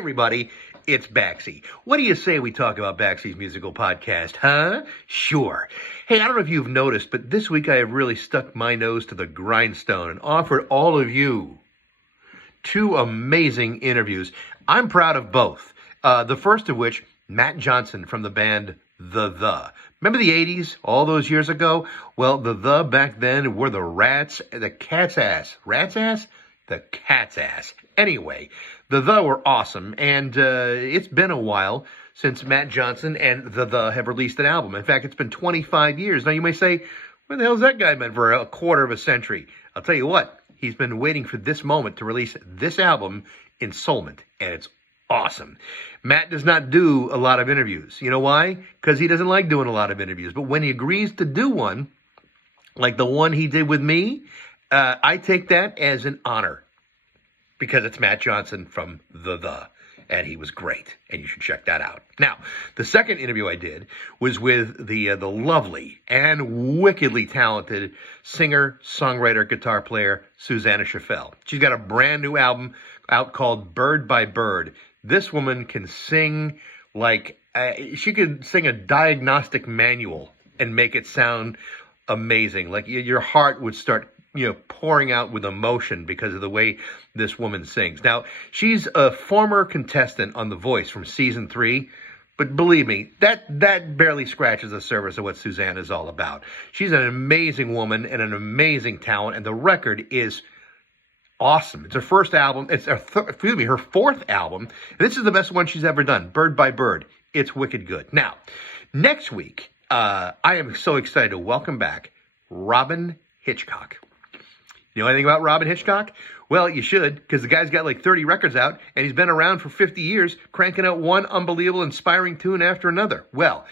everybody, it's Baxie. What do you say we talk about Baxie's Musical Podcast, huh? Sure. Hey, I don't know if you've noticed, but this week I have really stuck my nose to the grindstone and offered all of you two amazing interviews. I'm proud of both. The first of which, Matt Johnson from the band The. Remember the 80s, all those years ago? Well, The back then were the Rats, the Cat's Ass. Rat's Ass? The Cat's Ass. Anyway, The were awesome, and it's been a while since Matt Johnson and The have released an album. In fact, it's been 25 years. Now, you may say, where the hell's that guy been for a quarter of a century? I'll tell you what, he's been waiting for this moment to release this album, Ensoulment, and it's awesome. Matt does not do a lot of interviews. You know why? Because he doesn't like doing a lot of interviews. But when he agrees to do one, like the one he did with me, I take that as an honor. Because it's Matt Johnson from The. And he was great. And you should check that out. Now, the second interview I did was with the lovely and wickedly talented singer, songwriter, guitar player, Suzanna Choffel. She's got a brand new album out called Bird by Bird. This woman can sing like, she could sing a diagnostic manual and make it sound amazing. Like your heart would start, pouring out with emotion because of the way this woman sings. Now, she's a former contestant on The Voice from season 3, but believe me, that barely scratches the surface of what Suzanne is all about. She's an amazing woman and an amazing talent, and the record is awesome. It's her first album. It's her fourth album. And this is the best one she's ever done, Bird by Bird. It's wicked good. Now, next week, I am so excited to welcome back Robyn Hitchcock. You know anything about Robyn Hitchcock? Well, you should, because the guy's got like 30 records out, and he's been around for 50 years, cranking out one unbelievable, inspiring tune after another. Well,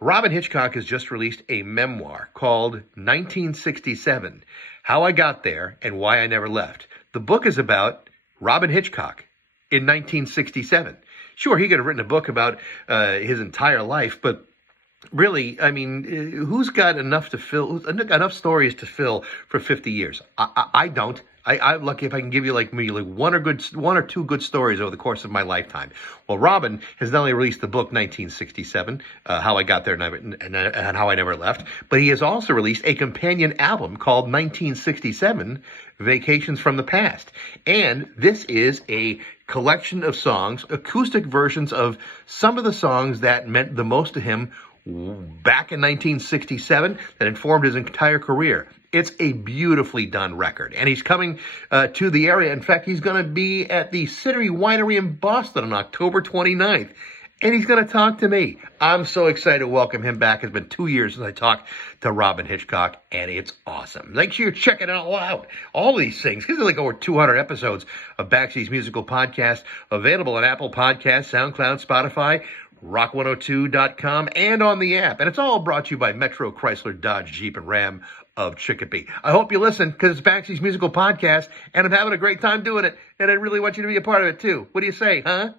Robyn Hitchcock has just released a memoir called 1967, How I Got There and Why I Never Left. The book is about Robyn Hitchcock in 1967. Sure, he could have written a book about his entire life, but really, I mean, who's got enough stories to fill for 50 years? I don't. I'm lucky if I can give you like one or two good stories over the course of my lifetime. Well, Robyn has not only released the book 1967, How I Got There and How I Never Left, but he has also released a companion album called 1967, Vacations from the Past. And this is a collection of songs, acoustic versions of some of the songs that meant the most to him back in 1967 that informed his entire career. It's a beautifully done record. And he's coming to the area. In fact, he's going to be at the Cittery Winery in Boston on October 29th. And he's going to talk to me. I'm so excited to welcome him back. It's been 2 years since I talked to Robyn Hitchcock, and it's awesome. Make sure you're checking it all out. All these things, because there's like over 200 episodes of BAXIE'S Musical Podcast available on Apple Podcasts, SoundCloud, Spotify, rock102.com, and on the app. And it's all brought to you by Metro Chrysler Dodge Jeep and Ram of Chicopee. I hope you listen, because it's BAXI'S Musical Podcast, and I'm having a great time doing it, and I really want you to be a part of it too. What do you say, huh?